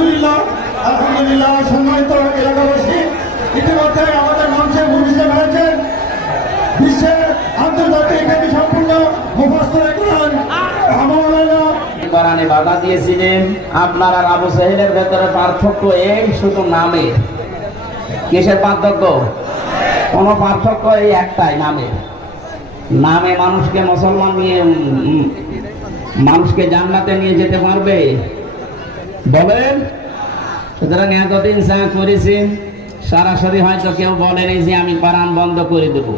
আলহামদুলিল্লাহ আলহামদুলিল্লাহ, সম্মানিত এলাকাবাসী, ইতিমধ্যে আমাদের মঞ্চে ভূমিষ্ঠ হয়েছেন বিশ্বের আন্তর্জাতিক খ্যাতি সম্পূর্ণ পার্থক্য এই শুধু নামে পার্থক্য? একটাই নামে নামে মানুষকে মুসলমান নিয়ে মানুষকে জান্নাতে নিয়ে যেতে পারবে? বলেন? সুতরাং এতদিন যা করেছি সরাসরি হয়তো কেউ বলেনি যে আমি পারান বন্ধ করে দেবো।